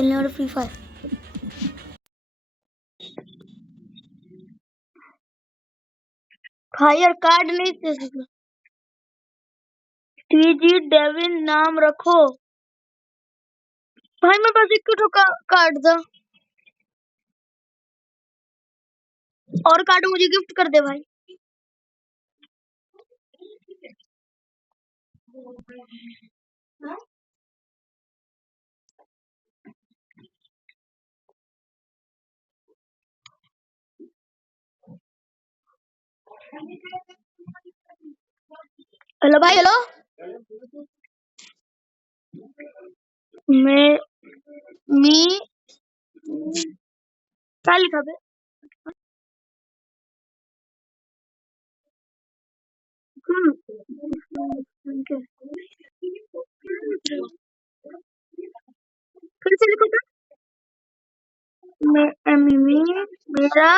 खेलने वाले free fire. Fire card नहीं दे सकता। टीजी डेविन नाम रखो भाई। मेरे पास एक कार्ड था और कार्ड मुझे गिफ्ट कर दे भाई। हेलो भाई, हेलो। मैं क्या लिखा बे? फिर से लिखो तो। मेरा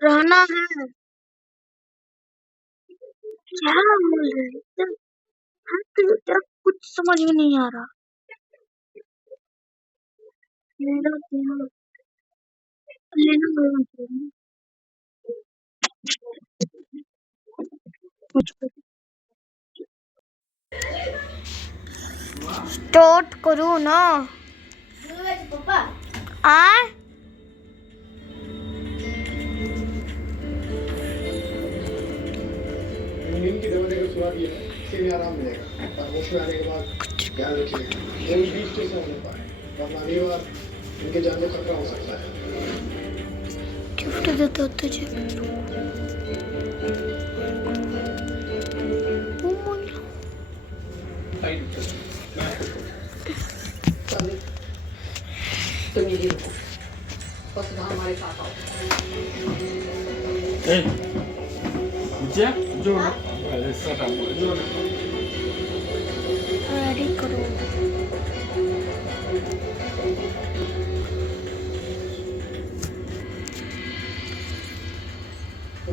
रहना है। क्या बोल रहे हैं? तेरा कुछ समझ में नहीं आ रहा। लेना स्टार्ट करो ना। पापा की दवा देकर सुला दिया इससे भी आराम मिलेगा और होश में आने के बाद ध्यान रखिएगा ये बीच से होने पाए वरना अगली बार इनके जान को खतरा हो सकता है। गिफ्ट देता हूँ तुझे। तुम यही रुको और सुबह हमारे साथ आओ। रेडी करो।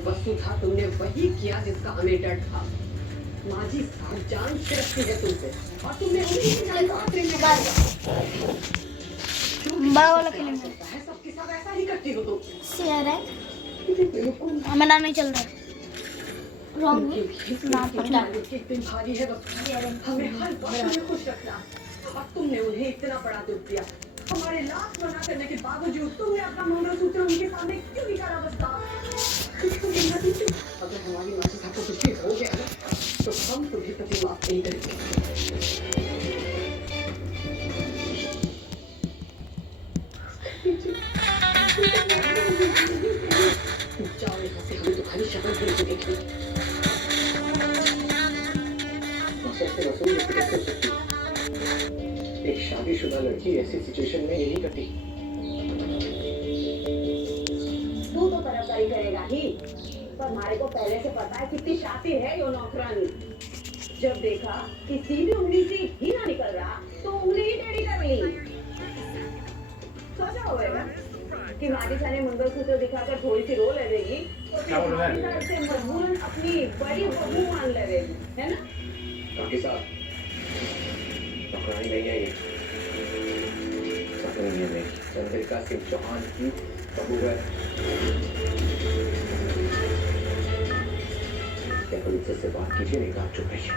वसुधा तुमने वही किया जिसका हमें डर था। माझी साथ जान से रखती है तुमसे और तुमने बड़ा वाला खेलेंगे। सबके साथ ऐसा ही करती हो तुम। शेयर है हमें ना नहीं चल रहा है। रॉन्ग ना पकड़ा। दिन भारी है हमें हर बात में खुश रखना और तुमने उन्हें इतना बड़ा दुख दिया। हमारे लाख मना करने के बावजूद तुमने अपना मंगलसूत्र उनके सामने क्यों निकाला? बस्ता अगर हमारी माँ साहब को कुछ भी हो गया ना तो हम तुम्हें कभी माफ नहीं करेंगे। जाओ यहाँ से, हमें तुम्हारी शक्ल भी नहीं देखनी। एक शादीशुदा लड़की ऐसी सिचुएशन में यही करती। तू तो तरफदारी करेगा ही, पर हमारे को पहले से पता है कितनी शातिर है ये नौकरानी। जब देखा कि सीधी उंगली से घी ना निकल रहा तो उंगली ही टेढ़ी कर ली। सोचा होगा कि माजी साने मंगलसूत्र दिखाकर थोड़ी सी रो लगेगी तो से मजबूरन अपनी बड़ी बहू मान लगेगी, है ना? काकी साहब नौकरानी नहीं है ये, नौकरानी नहीं, चंद्रिका सिंह चौहान की बहू है। क्या कोई इससे बात कीजिए, नहीं तो आप चुप रहिए।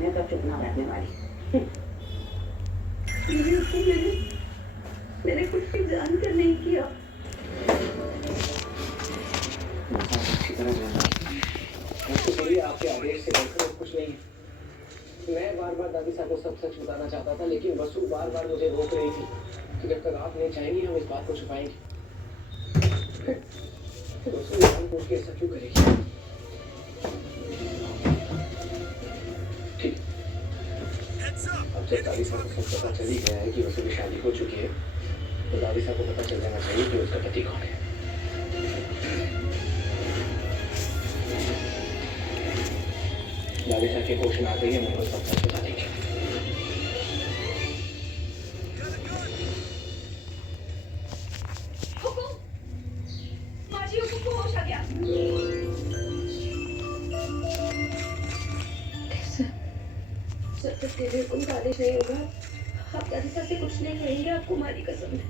मैं तो चुप ना बैठने वाली। मैंने कुछ भी जानकर नहीं किया। अच्छी तरह मुझको बोलिए, आपके आदेश से बढ़कर कुछ नहीं है। मैं बार बार दादी साहब को सब सच बताना चाहता था, लेकिन वसु बार बार मुझे रोक रही थी कि जब तक आप नहीं चाहेंगी हम इस बात को छुपाएंगे। तो वसु जानबूझ के ऐसा क्यों करेगी? ठीक, अब जब दादी साहब को सब पता चल ही गया है कि वसु की शादी हो चुकी है तो दादी साहब को पता चल जाना चाहिए कि उसका पति कौन है। दादी साहब के क्वेश्चन आ गई है, मैं सब सच बता देंगे। माजी को होश आ गया। जब तक तेरे उनका आदेश नहीं होगा आप दादी से कुछ नहीं कहेंगे, आपको हमारी कसम है।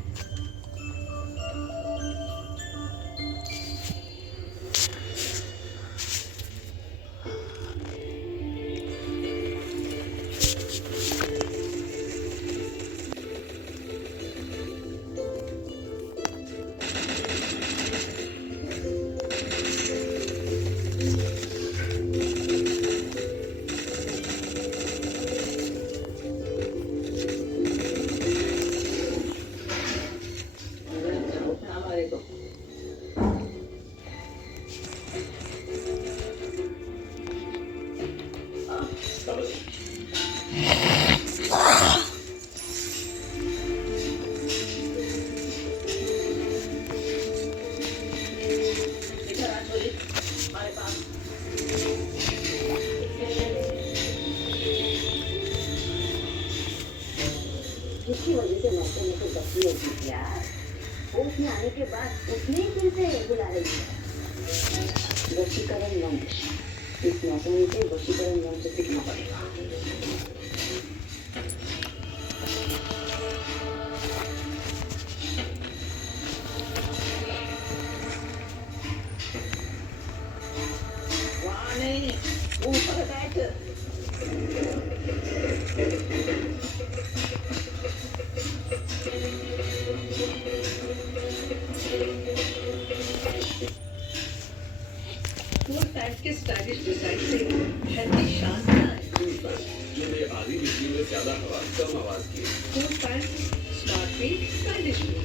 हमारे को इधर आ छोरी, हमारे पास। जिसकी वजह से मैंने मुझे गलती होगी यार, वो उसमें आने के बाद उसने फिर से बुला रही है। वशीकरण मंत्र, इस नौकरी से वशीकरण मंत्र सीखना पड़ेगा। वहाँ नहीं, ऊपर बैठ। फुल पैंट के स्टाइलिश डिजाइन से हेल्दी शानदार है। जो मेरे आधी बिजली में ज्यादा हवा कम आवाज की है। फुल पैंट स्मार्ट भी स्टाइलिश भी।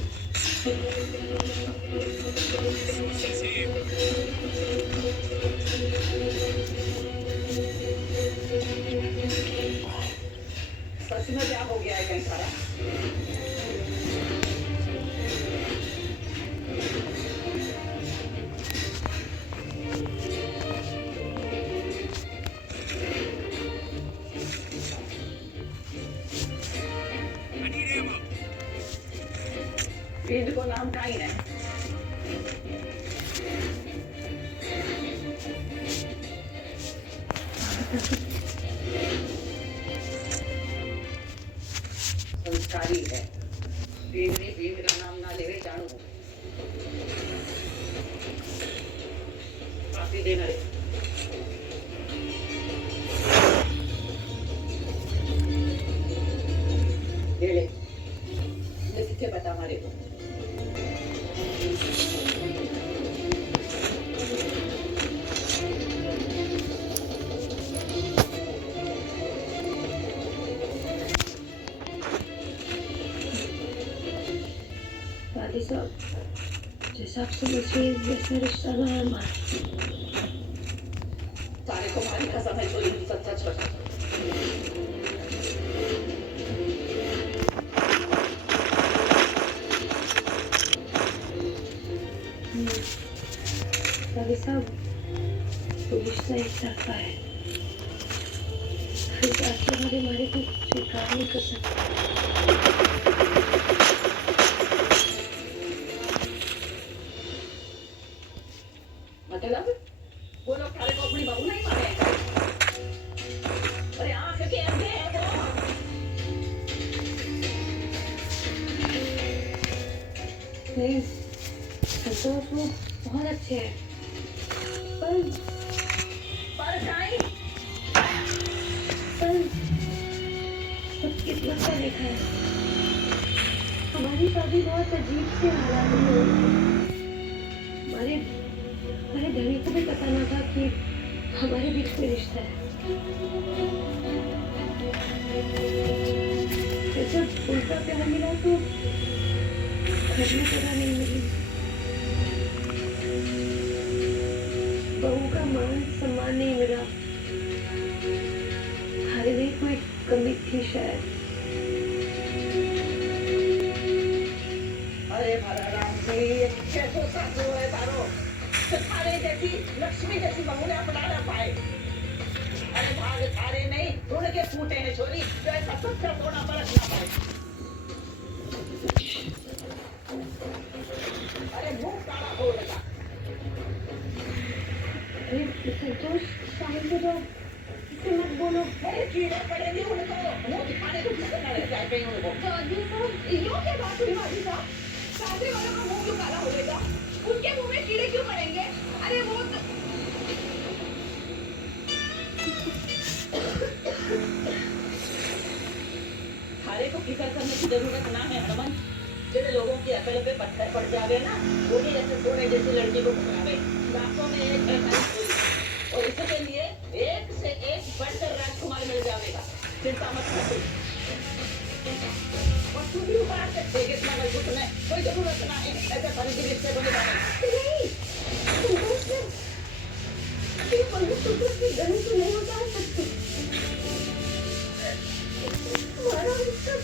सच में क्या हो गया है कहीं सारा? इनको नाम का ही है। संस्कारी है, भीड़ का नाम ना लेवे जानू। काफी देना रे। ले ले, ये सीखे बता हमारे को। दादी साहब, जैसा आपसे मुझे वैसा रिश्ता ना है हमारा। सारे को मारी कसम है, चोरी सच सच बता। दादी साहब, तो रिश्ता एक तरफा है, फिर जाके हमारे को स्वीकार नहीं कर सकते। मतलब वो लोग थारे को अपनी बहू नहीं माने। अरे आंख के अंधे हैं वो। नहीं, संतोष वो बहुत अच्छे हैं, पर काई पर किस्मत का लिखा है। हमारी शादी बहुत अजीब से हालात में हुई। हमारे धनी को भी पता ना था कि हमारे बीच कोई रिश्ता है। जब उनका प्यार मिला तो घर में जगह नहीं मिली। बहू का मान सम्मान नहीं मिला। हमारे लिए कोई कमी थी शायद। अरे राम जी, कैसे सासू है तारो? थारे जैसी लक्ष्मी जैसी बहू ने अपना ना पाए। अरे भाग थारे नहीं, ढूंढ के फूटे हैं छोरी, जो ऐसा सच्चा थोड़ा परख ना पाए। अरे मुंह काला हो लगा। अरे संतोष, शाम को तो इसे मत बोलो। अरे कीड़े पड़ेंगे उनको, मुंह दिखाने को किसे ना रह जाए। कहीं उनको। दादी साहब, यो क्या बात हुई भाभी साहब? सासरे वालों का मुंह क्यों काला हो जाएगा? उनके मुंह में कीड़े क्यों पड़ेंगे? अरे वो तो थारे को फिक्र करने की जरूरत ना है हनुमान। जिन लोगों की अकल पे पत्थर पड़ जावे ना, वो भी ऐसे सोने जैसी लड़की को पकड़ावे। लाखों में एक है खाली कोई, और इसके लिए एक से एक बढ़कर राजकुमार मिल जाएगा। चिंता मत करो। और तू भी ऊपर आ सकते है, इतना मजबूत है, कोई जरूरत ना है ऐसे फर्जी रिश्ते बने जाने। नहीं, ये मनुष्य की गलती से नहीं उतार सकती। हमारा रिश्ता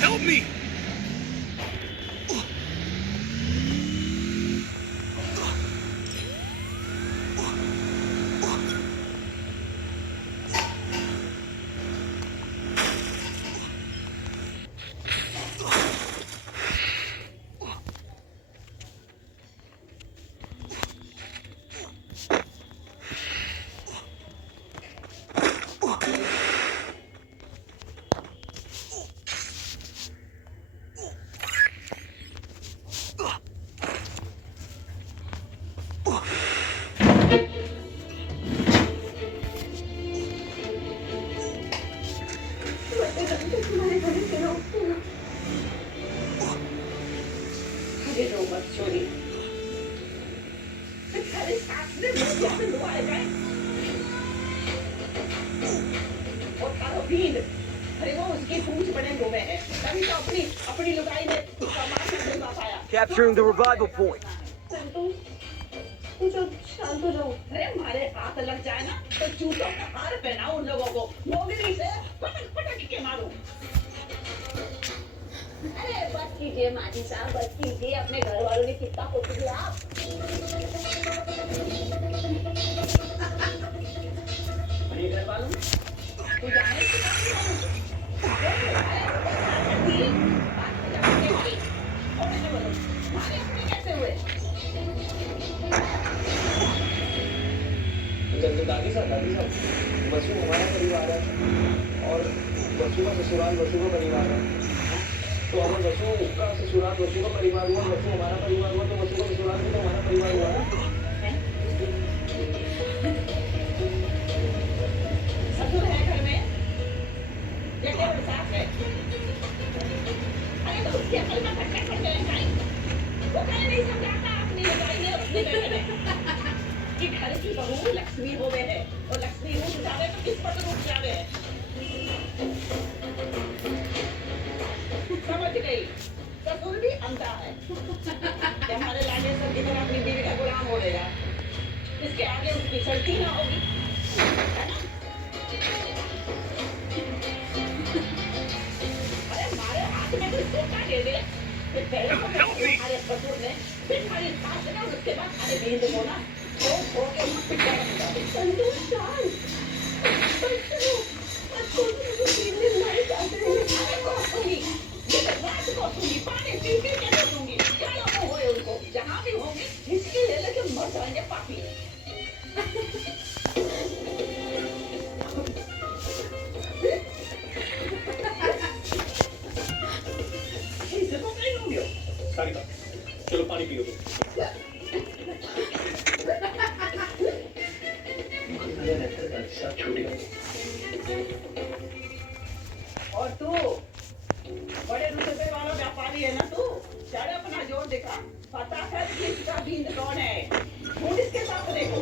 Help me! अरे रो मत छोरी। अरे साथ में मुझे से दुआएं जाए। और तारो भीड़, अरे वो उसकी पूंछ बने डूबे हैं। तभी तो अपनी लुगाई ने उसका मार कर डूबा पाया। Capturing the revival point. Santu, तू जो शांत हो जाओ। अरे हमारे हाथ लग जाए ना, तो जूतों का हार पहनाओ उन लोगों को। मोगरी से पटक पटक के मारो। अरे बस कीजिए माजी साहब, बस कीजिए। अपने घर वालों ने कितना कुछ दिया आप। अरे घर वालों ने तू जाने की बात नहीं। दादी साहब, वसु हमारा परिवार है और वसु का ससुराल वसु का परिवार है। तो अगर वसु का ससुराल वसु का परिवार हुआ, वसु हमारा परिवार हुआ, तो वसु का ससुराल भी तो हमारा परिवार हुआ ना। ससुर है घर में या केवल सास है? अरे तो उसकी अकल में खटखट पड़ गए हैं। वो कहीं नहीं समझाता अपनी लड़ाई है उसने कहने कि घर की बहू लक्ष्मी होवे है और लक्ष्मी रूठ जावे तो किस पर रूठ जावे है। समझ गई, ससुर भी अंधा है। कि हमारे लागे सब की तरह अपनी बीवी का गुलाम हो रहेगा, इसके आगे उसकी चलती ना होगी, है ना? अरे हमारे हाथ में कोई सोटा दे दे, फिर पहले तो हमारे ससुर ने, फिर हमारी सास ने, और उसके बाद हमारे बीवी को ना तो के पिट्टा बनेगा। संतोष शांत, पानी पी के कैसे दूंगी? क्या भी होंगे, इसकी ले लेके मर जाएंगे पापी। इसे तो नहीं होंगे। सारिका, चलो पानी पियो तुम। अच्छा छूटी और तू बड़े रुपए वाला व्यापारी है ना तू? चल अपना जोर दिखा, पता कर कि इसका बींद कौन है। ढूंढ इसके साथ देखो।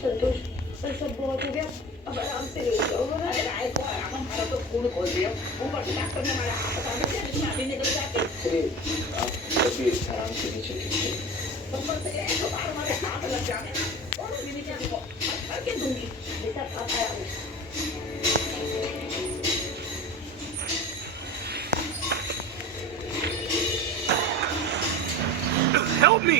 संतोष, सब बहुत हो गया, अब आराम से लेट जाओ। अरे राय को आराम, हमारा तो खून खोल दिया। ऊपर से डॉक्टर ने हमारा हाथ बता दिया, जिसमें आगे निकल जाती। चलिए आप कभी आराम से नीचे कीजिए। ऊपर से एक बार हमारे हाथ लग जाने और भी नीचे देखो, करके दूंगी। बेटा खाता है Help me!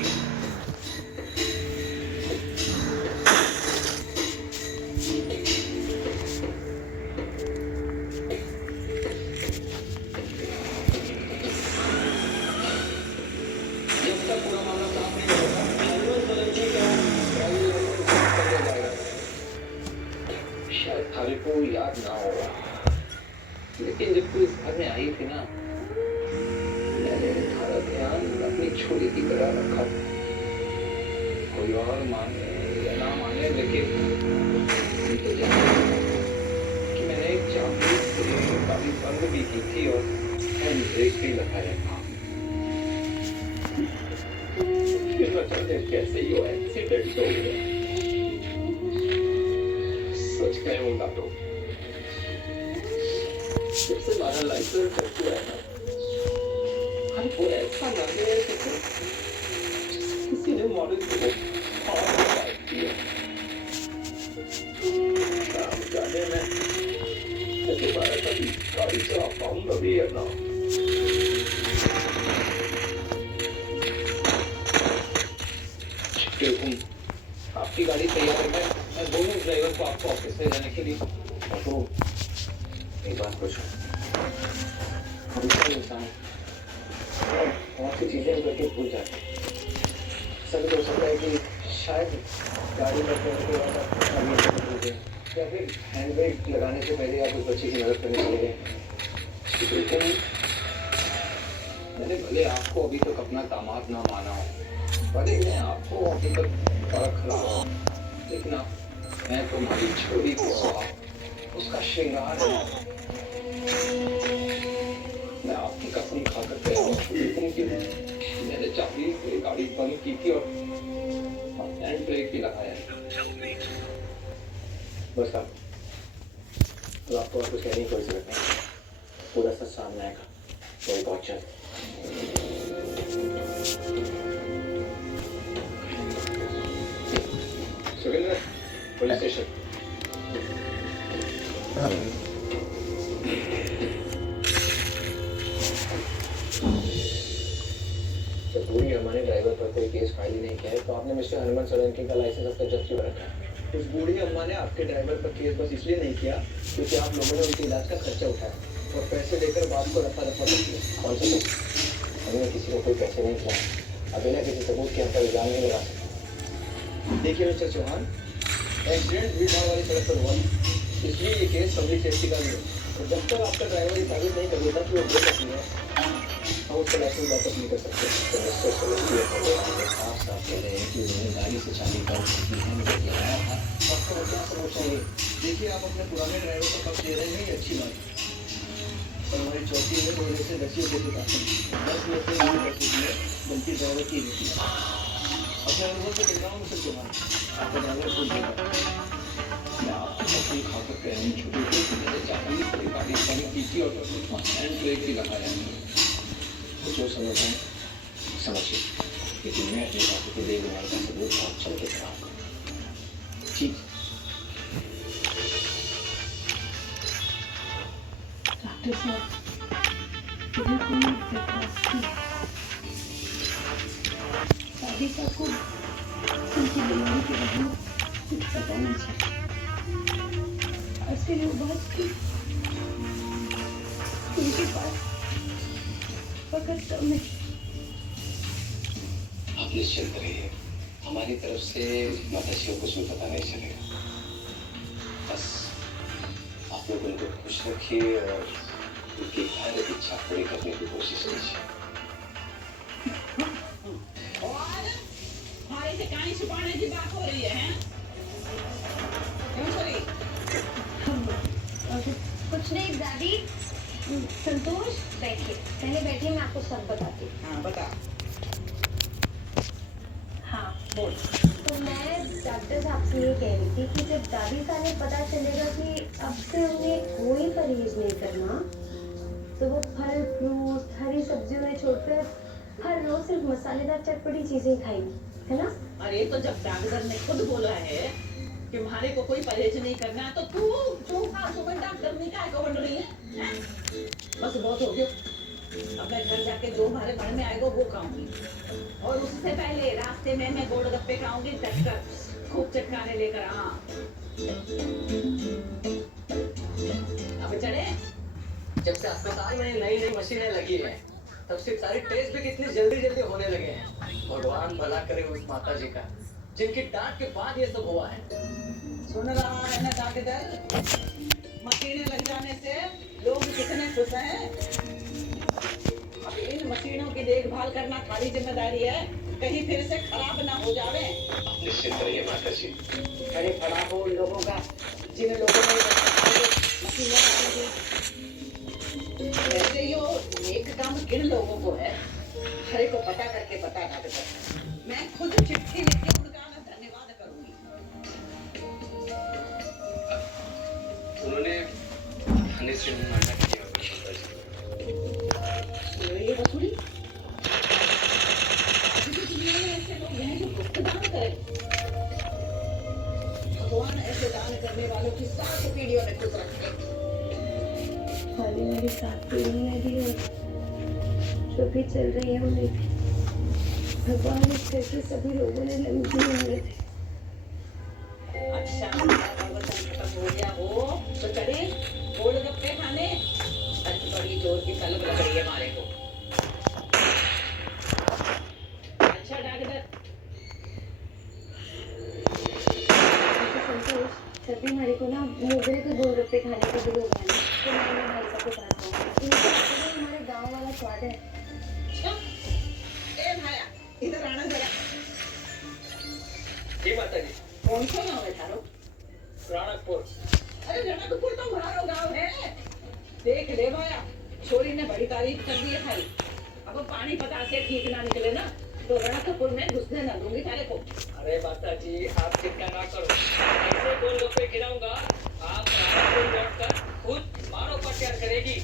जब तक पूरा मामला साफ नहीं होगा, एनुअल सोलंकी का ड्राइविंग लाइसेंस कर दिया जाएगा। शायद थारे को याद ना होगा, लेकिन जब तू इस घर में आई थी ना, मैंने थारा ध्यान अपनी छोरी की तरह रखा था। कोई और माने या ना माने, लेकिन ये तो जानते कि मैंने एक चाबी से गाड़ी बंद भी की थी और हैंड ब्रेक भी लगाया था। फिर न जाने कैसे ये एक्सीडेंट हो गया। सच कहूंगा तो जब से हमारा लाइसेंस हुआ है ना, हमको ऐसा लगे कि किसी ने मॉडल को और फाइट किया। काम जाने में ऐसे बार कभी गाड़ी चला पाऊंगा भी या ना। आपकी गाड़ी तैयार है, मैं बोलूं ड्राइवर को आपको ऑफिस ले जाने के लिए। तो एक बात पूछो, हम सब इंसान बहुत सी चीजें करके भूल जाते हैं। सभी हो सकता है कि शायद गाड़ी पर चलने के बाद आप अभी से भूल गए, या फिर हैंड ब्रेक लगाने से पहले आप उस बच्चे की मदद करने चले गए। लेकिन मैंने भले आपको अभी तक अपना दामाद ना माना हो, भले मैं आपको अभी तक परख रहा हूँ, लेकिन मैं तुम्हारी छोरी को उसका श्रृंगार है। मैं आपकी कसम खाकर कह रहा हूँ कि मैंने चाबी से गाड़ी बंद की थी और हैंड ब्रेक भी लगाया। बस अब आपको और कुछ कहने की कोई जरूरत नहीं, पूरा सच सामने आएगा वही बहुत जल्द। Surendra, police station. जब पूरी हमारे ड्राइवर पर कोई केस फाइल ही नहीं किया है, तो आपने मिस्टर हनुमान सोलंकी का लाइसेंस अब तक जब्त क्यों रखा है? उस बूढ़ी अम्मा ने आपके ड्राइवर पर केस बस इसलिए नहीं किया क्योंकि आप लोगों ने उनके इलाज का खर्चा उठाया और पैसे लेकर बात को रफा दफा कर दिया। कौन सा सबूत? हमने किसी को कोई पैसे नहीं दिया, अब बिना किसी सबूत के हम पर इल्जाम नहीं लगा सकते। देखिए मिस्टर चौहान, एक्सीडेंट भीड़ भाड़ वाली सड़क पर हुआ, इसलिए ये केस पब्लिक सेफ्टी का नहीं है। तो जब तक आपका ड्राइवर ये साबित नहीं कर देता कि वो बेकसूर है, हम उसका लाइसेंस वापस नहीं कर सकते। तो मिस्टर सोलंकी साफ साफ कह रहे हैं कि उन्होंने गाड़ी से चाबी काट दी है, मुझे लगाया था। आपको क्या समझ चाहिए? देखिए, आप अपने पुराने ड्राइवर का पक्ष ले रहे हैं, ये अच्छी बात है, पर हमारी चौकी में थोड़े से रसीद देते काफी 10 में से नहीं कर सकती है, बल्कि ड्राइवर की होती है। अपने अनुभव से कह रहा हूँ मिस्टर चौहान, आपका ड्राइवर खुद देगा। मैं आपको कसम खाकर कह रही हूँ, छोटी छोटी मैंने चाबी से गाड़ी बंद की थी और हैंड ब्रेक भी लगाया। कुछ और समझ आए समझिए, लेकिन मैं अपनी बातों को ले बनाने का सबूत बहुत चल के खराब करूँगा। ठीक। डॉक्टर साहब, मुझे कोई बेबसी शादी का कोई उनकी बीमारी के बारे में कुछ पता नहीं चला। आज के जो बात की उनके पास वक्त कम नहीं, आप निश्चिंत रहिए, हमारी तरफ से माताजी को कुछ भी पता नहीं चलेगा। बस आप लोग उनको खुश रखिए और उनकी हर इच्छा पूरी करने की कोशिश कीजिए। और हमारे से कहानी छुपाने की बात हो रही है, क्यों छोरी? कुछ नहीं दादी। संतोष बैठिए, पहले बैठिए, मैं आपको सब बताती हूँ। हाँ बता। हाँ, बोल। तो मैं डॉक्टर साहब से ये कह रही थी कि जब दादी का ने पता चलेगा कि अब से उन्हें कोई परहेज नहीं करना, तो वो फल फ्रूट हरी सब्जियों में छोड़कर हर रोज सिर्फ मसालेदार चटपटी चीजें खाएंगी, है ना? अरे तो जब डॉक्टर ने खुद बोला है कि हमारे को कोई परहेज नहीं करना है, तो तू फालतू में डॉक्टर नहीं काय को बन रही है? बस बहुत हो गया। अब मैं घर जाके जो हमारे मन में आएगा वो खाऊंगी, और उससे पहले रास्ते में मैं गोलगप्पे खाऊंगी, चटकर खूब चटकाने लेकर। हाँ अब चले। जब से अस्पताल में नई नई मशीनें लगी हैं, तब से सारे टेस्ट भी कितनी जल्दी जल्दी होने लगे हैं। भगवान भला करे उस माता जी का, जिनकी डांट के बाद ये सब हुआ है। सुन रहा है ना डॉक्टर, मशीनें लग जाने से लोग कितने खुश हैं। अब इन मशीनों की देखभाल करना खाली जिम्मेदारी है, कहीं फिर से खराब ना हो जावे। निश्चिंत रहिए माता जी। अरे बड़ा हो उन लोगों का, जिन लोगों ने मशीनें लगी। ऐसे ही हो एक काम किन लोगों को है, हरे को पता करके बता डॉक्टर। मैं खुद चिट्ठी लिख के उनका धन्यवाद करूंगी। उन्होंने खाने से मना किया माता जी। ये बसुड़ी, दुनिया में ऐसे लोग हैं जो गुप्त दान करें। भगवान ऐसे दान करने वालों की 7 पीढ़ियों में खुश रखे। वाली मेरी 7 पीढ़ी में भी और जो भी चल रही है उन्हें भी भगवान इस घर के सभी लोगों ने लंबी उम्र दे। अच्छा वचन खत्म हो गया हो तो चले गोलगप्पे खाने। आज बड़ी जोर की तलब लग रही है हमारे को। अच्छा डॉक्टर, संतोष, जब भी हमारे को ना मोगरे के गोलगप्पे खाने का दिल होगा ना, तो मैं भाई साहब के पास जाऊंगी। इनका हमारे गांव वाला स्वाद है। अच्छा ए भाया इधर आना जरा। जी माता जी। कौन सा गाँव है थारो? राणकपुर। अरे रणकपुर तो हमारा गाँव है। देख ले भाया, छोरी ने बड़ी तारीफ कर दी है भाई। अब पानी पता से ठीक ना निकले ना, तो रणकपुर में घुसने न दूंगी थारे को। अरे माता जी, आप चिंता ना करो, ऐसे गोलगप्पे खिलाऊंगा, आप राणकपुर लौटकर खुद मारो पर तैयार करेगी।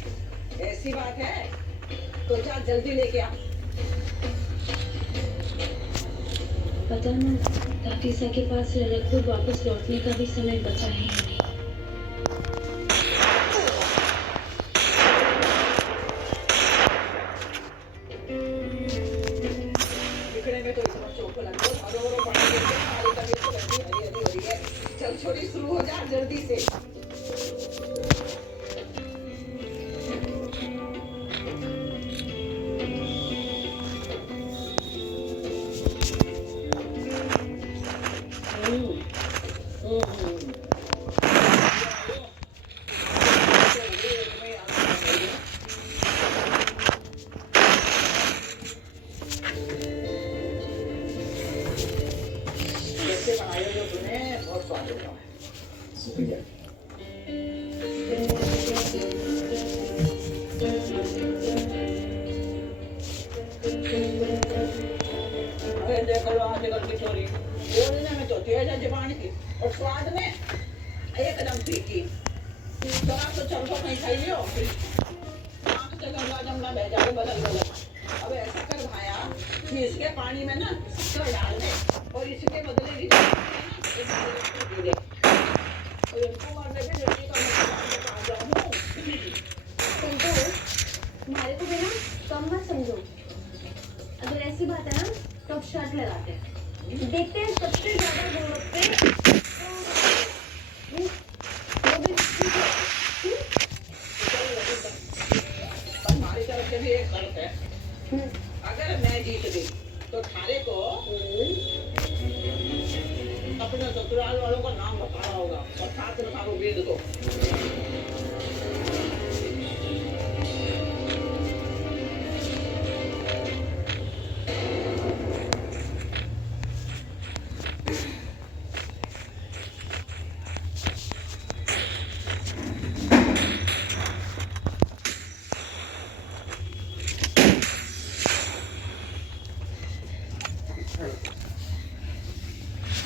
ऐसी बात है तो जा जल्दी लेके आ। पता ना दादीसा के पास रणकपुर वापस लौटने का भी समय बचा है या नहीं। दिखने में तो इतना चौक लगता है, हरो पानी देके हमारी तबीयत तो लगती हरी हरी हो रही है। चल छोड़ी शुरू हो जा जल्दी से। कैसे बनाए हो तूने? बहुत स्वाद होता है। अरे देखो लो आजकल की छोरी, बोलने में तो तेज है जुबान की और स्वाद में एकदम फीकी। जरा तो चल को कहीं खाई लियो, आँख से गंगा जमुना बह जाए बदल बदल। अब ऐसा कर भाया कि इसके पानी में ना शक्कर डाल दे और इसके बदले की पी दे। और इनको मारने पे लड़की का मतलब आ जाऊँ। संतोष, तुम्हारे को भी ना कम मत समझो। अगर ऐसी बात है ना तो अब शर्त लगाते हैं, देखते हैं सबसे ज्यादा गोलगप्पे हमारी तरफ से भी एक शर्त है, अगर मैं जीत गई तो थारे को अपने ससुराल वालों का नाम बता रहा होगा और साथ में मारो वेद को।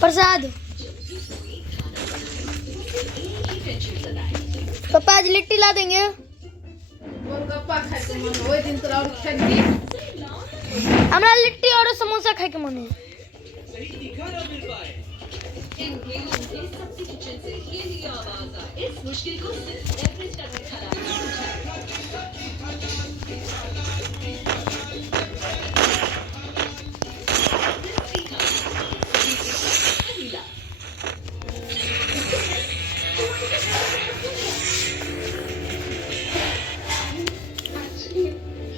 प्रसाद पापा आज लिट्टी ला देंगे। हमरा लिट्टी और समोसा खाए के मन है। इस मुश्किल को सिर्फ एवरेज करके खड़ा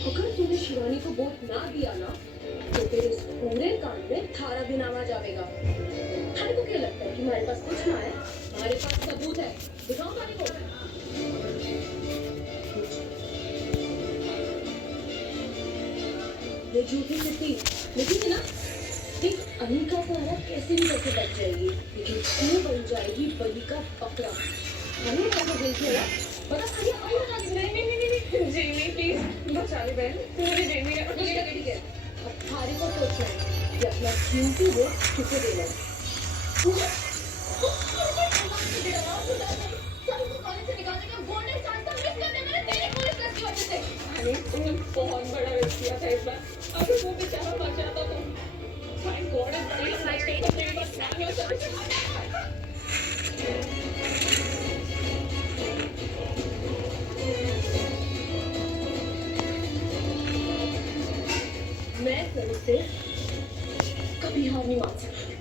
अगर तूने शिवानी को वोट ना दिया ना तो तेरे इस पूरे काम में थारा भी नामा जाएगा। थारे को क्या लगता है कि हमारे पास कुछ ना है? हमारे पास सबूत है, दिखाओ थारे को। ये झूठी चिट्ठी लिखी थी ना, एक अनिका तारा कैसे भी करके बच जाएगी, लेकिन तू बन जाएगी बलि का बकरा। हमें कैसे देखिए ना, बता खाली आई बता दी। नहीं जेमी प्लीज बचा ले बहन, पूरी जेमी का ठीक है। अब थारे को सोचना है कि अपना कीमती वोट किसे देना है। बहुत बड़ा रिस्क किया था इस बार, अगर वो बेचारा मर जाता तो थैंक गॉड इस बड़ी लाइफ को मेरे पास नहीं होता। मैं सर से कभी हार नहीं मान सकती।